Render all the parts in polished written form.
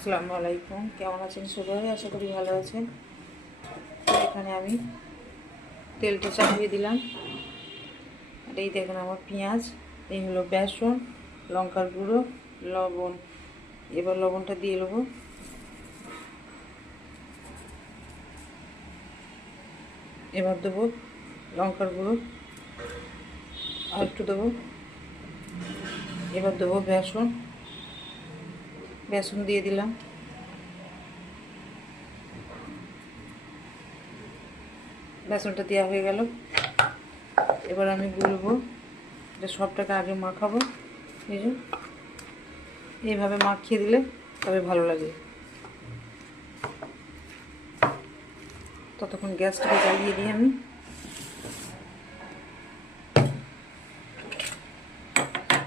আসসালামু আলাইকুম। কেমন আছেন সবাই? আশা করি ভালো আছেন। এখানে আমি তেলটা চাপিয়ে দিলাম। আর এই দেখুন আমার পেঁয়াজ, এই হলো বেসন, লঙ্কার গুঁড়ো, লবণ। এবার লবণটা দিয়ে নেবো। এবার দেবো লঙ্কার গুঁড়ো, আর একটু দেবো। এবার দেবো বেসন, বেসন দিয়ে দিলাম। বেসনটা দেওয়া হয়ে গেল। এবার আমি গুলবো, এটা সবটাকে আগে মাখাবো। এই যে এইভাবে মাখিয়ে দিলে তবে ভালো লাগে। ততক্ষণ গ্যাসটাকে জ্বালিয়ে দিই আমি।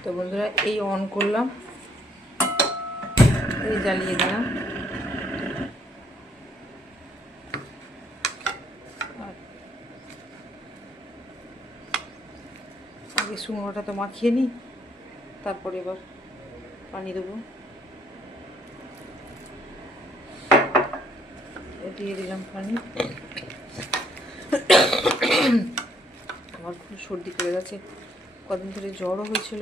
তো বন্ধুরা, এই অন করলাম, এই জ্বালিয়ে দিলাম। আগে শুকনোটা তো মাখিয়ে নিই, তারপরে এবার পানি দেবো। দিয়ে দিলাম পানি। আমার খুব সর্দি করে গেছে, কদিন ধরে জ্বরও হয়েছিল।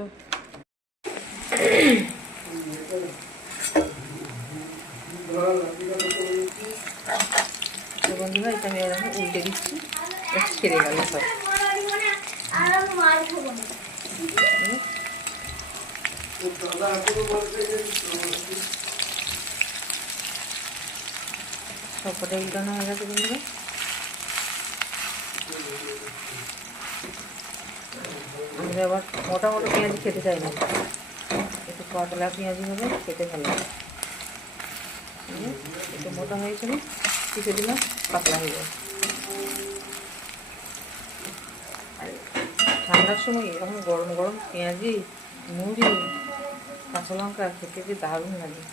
বন্ধুরা, এটা আমি উল্টে দিচ্ছি, ছেড়ে গেল সব। সবকটা উল্টানো হয়ে গেছে বন্ধুরা। আমরা আবার মোটা মোটা পেঁয়াজি খেতে চাই না, একটু পাতলা পেঁয়াজি হবে, খেতে ভালো লাগে। একটু মোটা হয়েছিল, শিখে দিলাম, পাতলা হয়ে যাবে। আর ঠান্ডার সময় এরকম গরম গরম পেঁয়াজি, মুড়ি, কাঁচা লঙ্কা খেতে যে দারুণ লাগে।